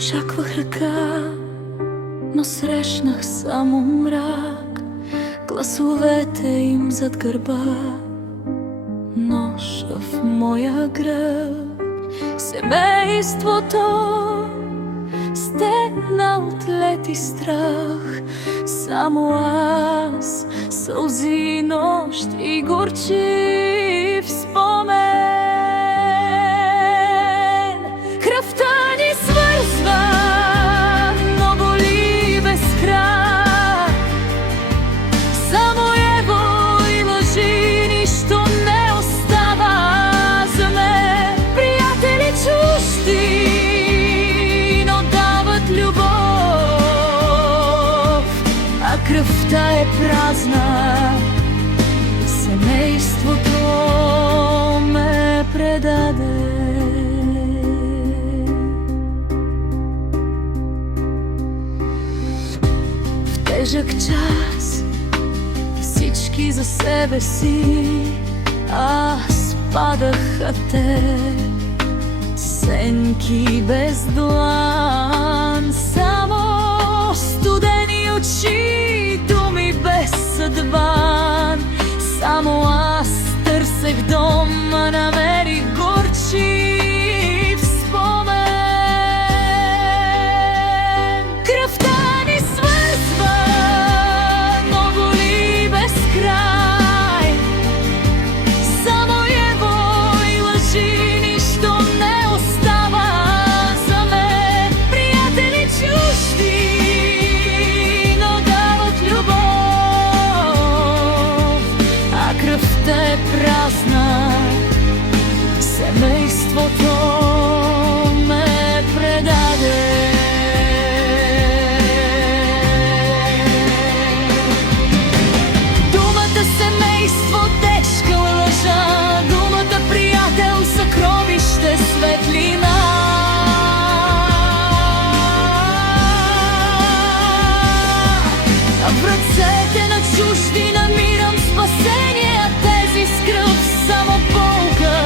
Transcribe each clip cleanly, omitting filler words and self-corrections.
Очаквах ръка, но срещнах само мрак. Гласовете им зад гърба, нож в моя гръб. Семейството стегна от лед и страх. Само аз, сълзи, нощ и горчив спомен. Кръвта ни свързва, но боли без край. Само ево и лъжи, нищо не остава за мен. Приятели чужди, но дават любов, а кръвта е празна. Семейството ме предаде. В тежък час всички за себе си, аз падах, а те сенки без длан. Само студени очи, думи без съдбан. Само аз търсех дом, а намерих горчив спомен. Кръвта ни свързва, но боли без край. Само ево и лъжи, нищо не остава за мен. Приятели чужди, но дават любов, а кръвта е празна. Семейството ме предаде. Думата семейство тежка лъжа, думата приятел съкровище светлина. В ръцете на чужди намирам спасение, а тези с кръв само болка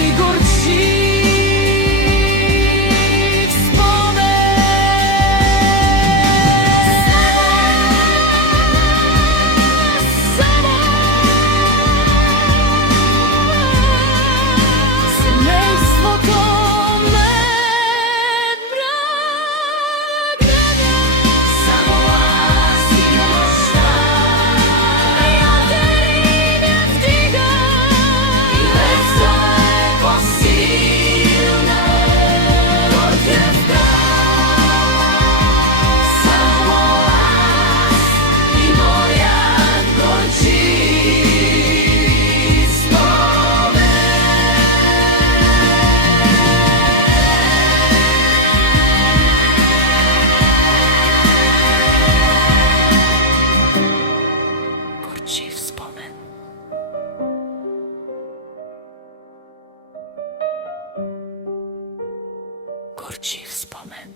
и горчив спомен. Само семейството ме предаде. Само аз и нощта, приятели ме вдига, и веста е по-силна от кръвта. Само аз и моят горчив спомен. Горчив спомен. Горчив спомен.